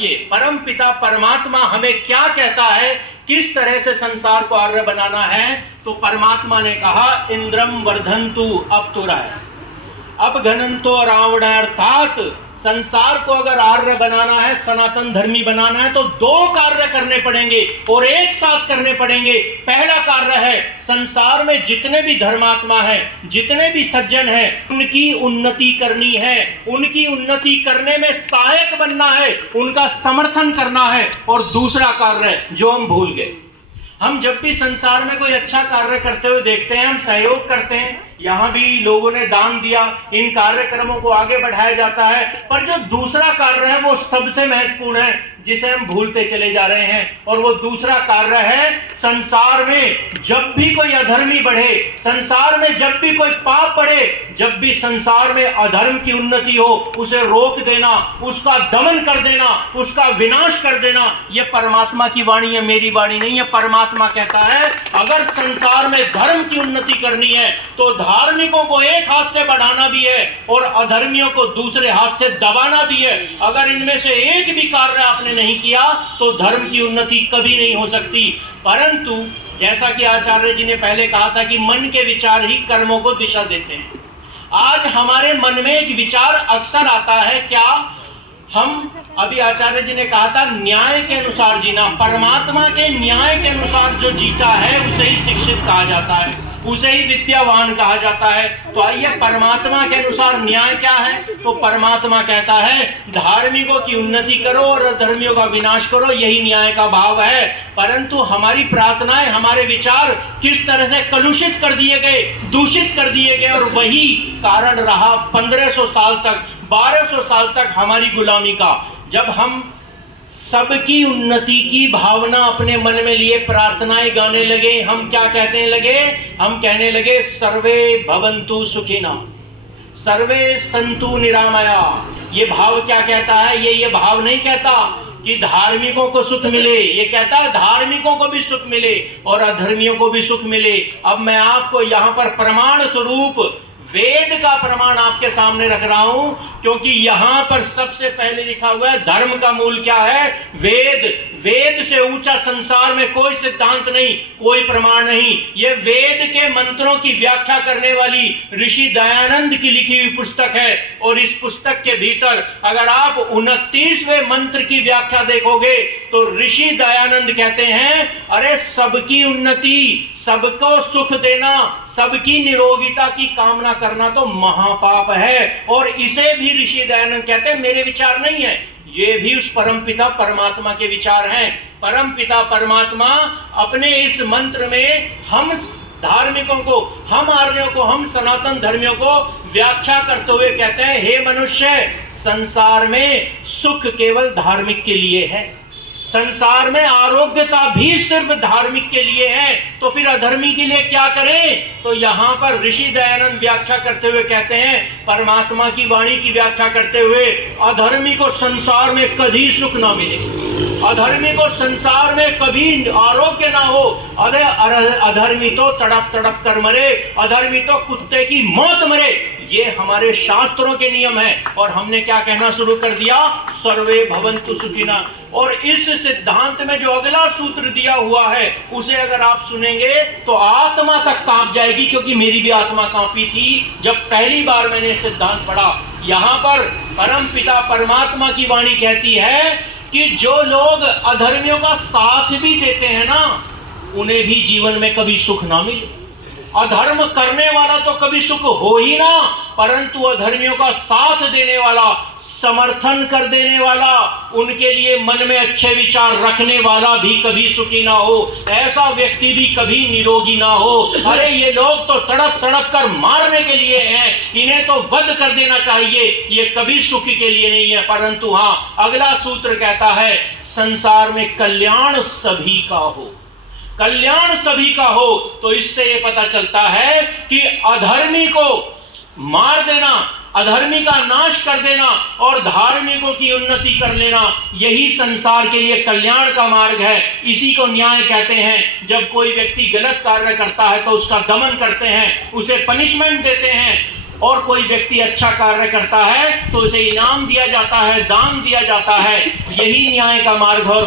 आइए परम पिता परमात्मा हमें क्या कहता है, किस तरह से संसार को आर्य बनाना है। तो परमात्मा ने कहा इंद्रम वर्धन्तु अपतुराय अब घनंतो रावण, अर्थात संसार को अगर आर्य बनाना है, सनातन धर्मी बनाना है, तो दो कार्य करने पड़ेंगे और एक साथ करने पड़ेंगे। पहला कार्य है संसार में जितने भी धर्मात्मा हैं, जितने भी सज्जन हैं, उनकी उन्नति करनी है, उनकी उन्नति करने में सहायक बनना है, उनका समर्थन करना है। और दूसरा कार्य जो हम भूल गए, हम जब भी संसार में कोई अच्छा कार्य करते हुए देखते हैं, हम सहयोग करते हैं। यहाँ भी लोगों ने दान दिया, इन कार्यक्रमों को आगे बढ़ाया जाता है, पर जो दूसरा कार्य है वो सबसे महत्वपूर्ण है, जिसे हम भूलते चले जा रहे हैं। और वो दूसरा कार्य है संसार में जब भी कोई अधर्मी बढ़े, संसार में जब भी कोई पाप बढ़े, जब भी संसार में अधर्म की उन्नति हो, उसे रोक देना, उसका दमन कर देना, उसका विनाश कर देना। ये परमात्मा की वाणी है, मेरी वाणी नहीं है। परमात्मा कहता है अगर संसार में धर्म की उन्नति करनी है तो धार्मिकों को एक हाथ से बढ़ाना भी है और अधर्मियों को दूसरे हाथ से दबाना भी है। अगर इनमें से एक भी कार्य आपने नहीं किया तो धर्म की उन्नति कभी नहीं हो सकती। परंतु जैसा कि आचार्य जी ने पहले कहा था कि मन के विचार ही कर्मों को दिशा देते हैं। आज हमारे मन में एक विचार अक्सर आता है, क्या हम, अभी आचार्य जी ने कहा था न्याय के अनुसार जीना, परमात्मा के न्याय के अनुसार जो जीता है उसे ही शिक्षित कहा जाता है, उसे ही विद्यावान कहा जाता है। तो आइए परमात्मा के अनुसार न्याय क्या है। तो परमात्मा कहता है धार्मिकों की उन्नति करो और अधर्मियों का विनाश करो, यही न्याय का भाव है। परंतु हमारी प्रार्थनाएं, हमारे विचार किस तरह से कलुषित कर दिए गए, दूषित कर दिए गए, और वही कारण रहा 1500 साल तक, 1200 साल तक हमारी गुलामी का। जब हम सबकी उन्नति की भावना अपने मन में लिए प्रार्थनाएं गाने लगे, हम क्या कहने लगे, हम कहने लगे सर्वे भवन्तु सुखिना, सर्वे सन्तु निरामया। ये भाव क्या कहता है, ये भाव नहीं कहता कि धार्मिकों को सुख मिले, ये कहता है धार्मिकों को भी सुख मिले और अधर्मियों को भी सुख मिले। अब मैं आपको यहाँ पर प्रमाण स्वरूप वेद का प्रमाण आपके सामने रख रहा हूं, क्योंकि यहां पर सबसे पहले लिखा हुआ है धर्म का मूल क्या है, वेद। वेद से ऊंचा संसार में कोई सिद्धांत नहीं, कोई प्रमाण नहीं। ये वेद के मंत्रों की व्याख्या करने वाली ऋषि दयानंद की लिखी हुई पुस्तक है। और इस पुस्तक के भीतर अगर आप 29वें मंत्र की व्याख्या देखोगे तो ऋषि दयानंद कहते हैं अरे सबकी उन्नति, सबको सुख देना, सबकी निरोगिता की कामना करना तो महापाप है। और इसे भी ऋषि दयानंद कहते हैं मेरे विचार नहीं है, ये भी उस परमपिता परमात्मा के विचार हैं। परमपिता परमात्मा अपने इस मंत्र में हम धार्मिकों को, हम आर्यों को, हम सनातन धर्मियों को व्याख्या करते हुए कहते हैं हे मनुष्य, संसार में सुख केवल धार्मिक के लिए है, संसार में आरोग्यता भी सिर्फ धार्मिक के लिए है, तो फिर अधर्मी के लिए क्या करें। तो यहाँ पर ऋषि दयानंद व्याख्या करते हुए कहते हैं, परमात्मा की वाणी की व्याख्या करते हुए, अधर्मी को संसार में कभी सुख ना मिले, अधर्मी को संसार में कभी आरोग्य ना हो, अधर्मी तो तड़प तड़प कर मरे, अधर्मी तो कुत्ते की मौत मरे। ये हमारे शास्त्रों के नियम है। और हमने क्या कहना शुरू कर दिया, सर्वे भवन्तु सुखिना। और इस सिद्धांत में जो अगला सूत्र दिया हुआ है उसे अगर आप सुनेंगे तो आत्मा तक कांप जाएगी, क्योंकि मेरी भी आत्मा कांपी थी जब पहली बार मैंने सिद्धांत पढ़ा। यहाँ पर परम पिता परमात्मा की वाणी कहती है कि जो लोग अधर्मियों का साथ भी देते हैं ना, उन्हें भी जीवन में कभी सुख ना मिले। अधर्म करने वाला तो कभी सुख हो ही ना, परंतु अधर्मियों का साथ देने वाला, समर्थन कर देने वाला, उनके लिए मन में अच्छे विचार रखने वाला भी कभी सुखी ना हो, ऐसा व्यक्ति भी कभी निरोगी ना हो। अरे ये लोग तो तड़प तड़प कर मारने के लिए हैं, इन्हें तो वध कर देना चाहिए, ये कभी सुख के लिए नहीं है। परंतु हाँ, अगला सूत्र कहता है संसार में कल्याण सभी का हो, कल्याण सभी का हो। तो इससे ये पता चलता है कि अधर्मी को मार देना, अधर्मी का नाश कर देना और धार्मिकों की उन्नति कर लेना, यही संसार के लिए कल्याण का मार्ग है। इसी को न्याय कहते हैं। जब कोई व्यक्ति गलत कार्य करता है तो उसका दमन करते हैं, उसे पनिशमेंट देते हैं, और कोई व्यक्ति अच्छा कार्य करता है तो उसे इनाम दिया जाता है, दान दिया जाता है। यही न्याय का मार्ग और